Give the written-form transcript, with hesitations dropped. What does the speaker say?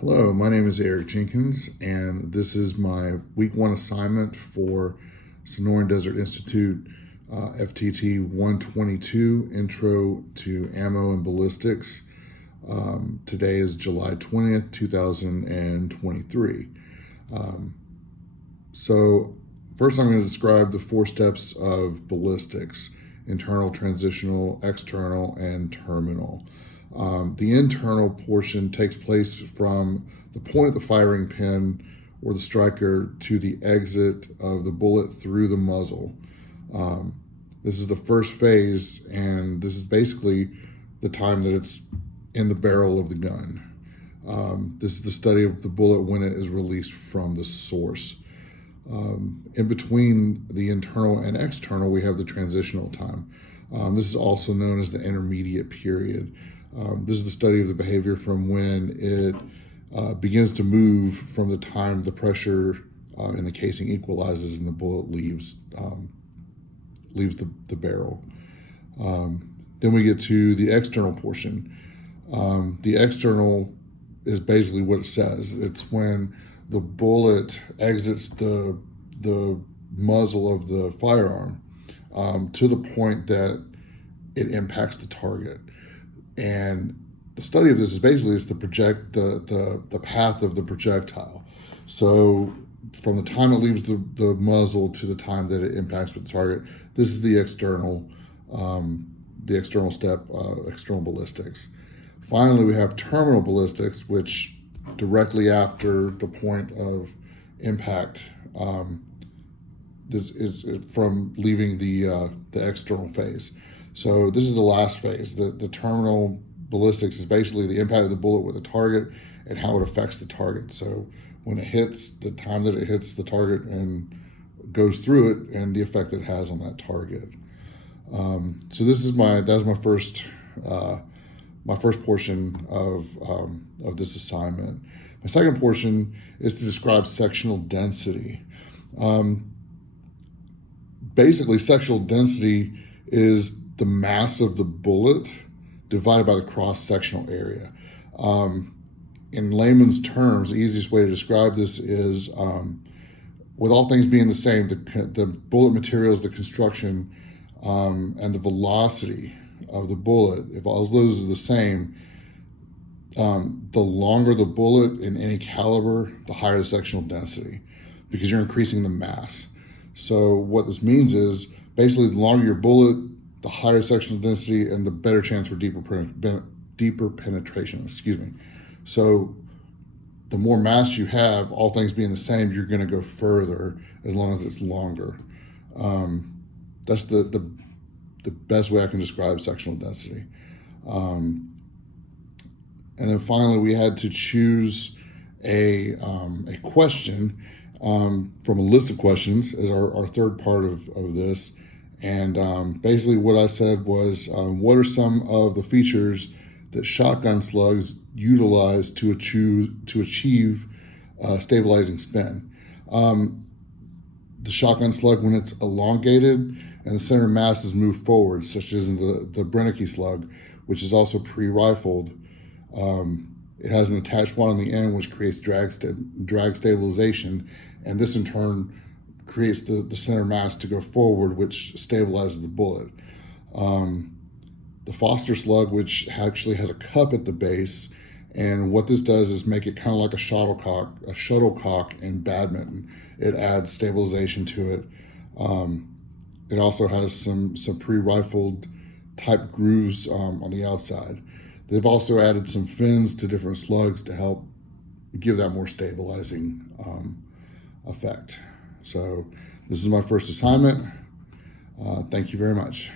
Hello, my name is Eric Jenkins, and this is my week 1 assignment for Sonoran Desert Institute FTT 122 Intro to Ammo and Ballistics. Today is July 20th, 2023. So first I'm going to describe the 4 steps of ballistics: internal, transitional, external, and terminal. The internal portion takes place from the point of the firing pin or the striker to the exit of the bullet through the muzzle. This is the first phase, and this is basically the time that it's in the barrel of the gun. This is the study of the bullet when it is released from the source. In between the internal and external, we have the transitional time. This is also known as the intermediate period. This is the study of the behavior from when it begins to move from the time the pressure in the casing equalizes and the bullet leaves the barrel. Then we get to the external portion. The external is basically what it says. It's when the bullet exits the muzzle of the firearm to the point that it impacts the target. And the study of this is basically the path of the projectile. So from the time it leaves the muzzle to the time that it impacts with the target, this is the external step, external ballistics. Finally, we have terminal ballistics, which directly after the point of impact, this is from leaving the external phase. So this is the last phase. The terminal ballistics is basically the impact of the bullet with the target and how it affects the target. So when it hits, the time that it hits the target and goes through it, and the effect it has on that target. So that was my first portion of this assignment. My second portion is to describe sectional density. Basically, sectional density is the mass of the bullet divided by the cross-sectional area. In layman's terms, the easiest way to describe this is, with all things being the same, the bullet materials, the construction, and the velocity of the bullet, if all those are the same, the longer the bullet in any caliber, the higher the sectional density, because you're increasing the mass. So what this means is, basically, the longer your bullet, the higher sectional density and the better chance for deeper penetration. So the more mass you have, all things being the same, you're going to go further as long as it's longer. That's the best way I can describe sectional density. And then finally, we had to choose a question from a list of questions as our third part of this. And basically what I said was, what are some of the features that shotgun slugs utilize to achieve stabilizing spin? The shotgun slug, when it's elongated and the center of mass is moved forward, such as in the Brennicky slug, which is also pre-rifled, it has an attached wad on the end, which creates drag stabilization, and this in turn creates the center mass to go forward, which stabilizes the bullet. The Foster slug, which actually has a cup at the base, and what this does is make it kind of like a shuttlecock in badminton. It adds stabilization to it. It also has some pre-rifled type grooves on the outside. They've also added some fins to different slugs to help give that more stabilizing effect. So this is my first assignment. Thank you very much.